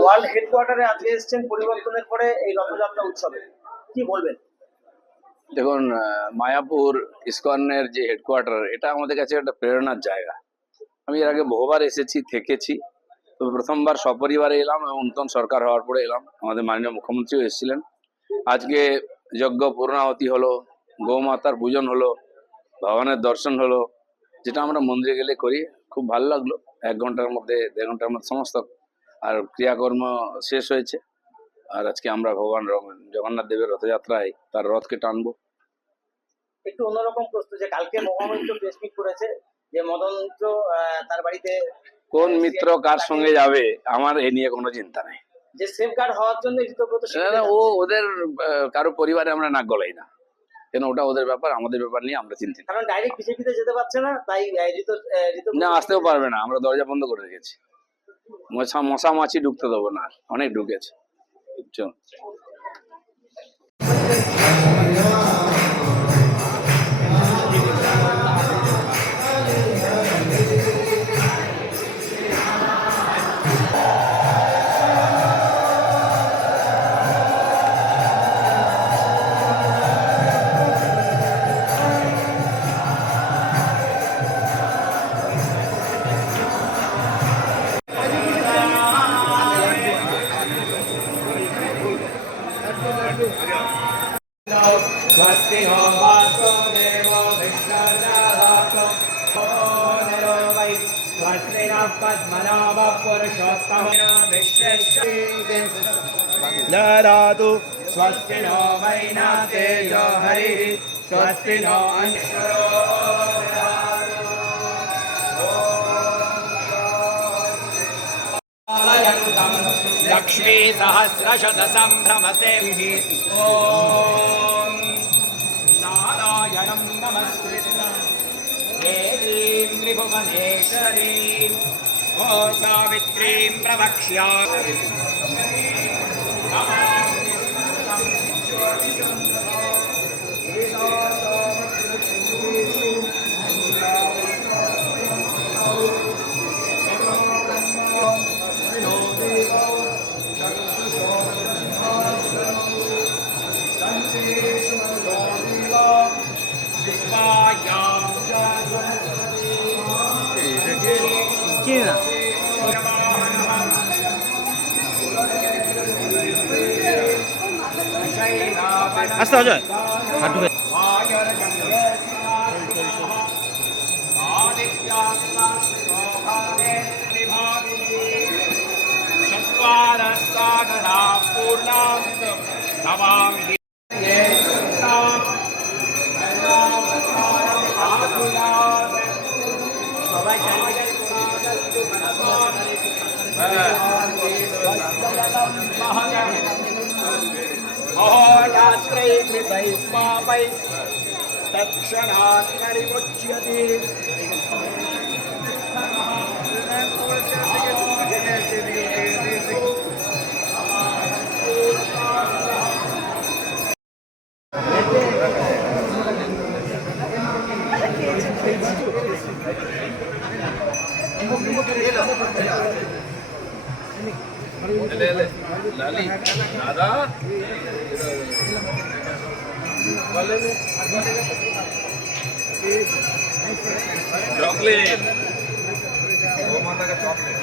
ওয়ার্ল্ড হেডকোয়ার্টারে আজকে এসেছেন পরিবর্তনের পরে এই রথযাত্রা উৎসবে, কি বলবেন? দেখুন, মায়াপুর ইসকনের যে হেডকোয়ার্টার, এটা আমাদের কাছে একটা প্রেরণার জায়গা। আমি এর আগে বহুবার এসেছি, থেকেছি। তবে প্রথমবার সপরিবারে এলাম এবং নতুন সরকার হওয়ার পরে এলাম। আমাদের মাননীয় মুখ্যমন্ত্রীও এসেছিলেন। আজকে যজ্ঞ পূর্ণাহতি হলো, গৌমাতার পূজন হলো, ভগবানের দর্শন হলো, যেটা আমরা মন্দিরে গেলে করি। খুব ভালো লাগলো। 1 ঘন্টার মধ্যে 1.5 ঘন্টার মধ্যে সমস্ত আর ক্রিয়াকর্ম শেষ হয়েছে। আর আজকে আমরা ভগবান জগন্নাথ দেবের রথযাত্রায় তার রথকে টানবো। একটু অন্যরকম প্রশ্ন, যে কালকে মহামিত্র প্রেস মিট করেছে যে মদন মিত্র তার বাড়িতে কোন মিত্র কার সঙ্গে যাবে আমার এ নিয়ে কোনো চিন্তা নেই। যে সেফগার্ড হওয়ার জন্য ঋতব্রত ও ওদের কারো পরিবারে আমরা নাক গলাই না, কেন ওটা ওদের ব্যাপার, আমাদের ব্যাপার নিয়ে আমরা চিন্তিত। কারণ ডাইরেক্ট বিজেপিতে যেতে পারছে না, তাই না, আসতেও পারবে না, আমরা দরজা বন্ধ করে রেখেছি। মশা মাছি ঢুকতে দেবো না, অনেক ঢুকেছে। বুঝছো? स्वस्ति नो वासुदेवो विष्णुर्दधातु नो वै स्वस्ति नः पद्मनाभः पुरुषोत्तमो विश्वेश्वरददातु स्वस्ति नो वै न तेजो हरिः स्वस्ति नो लक्ष्मी सहस्रशतसम्भ्रमसे ॐ नारायणं नमस्कृत्य देवीं त्रिभुवनेश्वरीं सावित्रीं प्रवक्ष्यामि। আস্তে অজয় হাঁটু चत्वारस्सागरा पूर्णां नमामि। अहोरात्रै कृतैः पापैः तत्क्षणात् परिमुच्यते। लाली दादा चॉकलेट, गौ माता का चॉकलेट।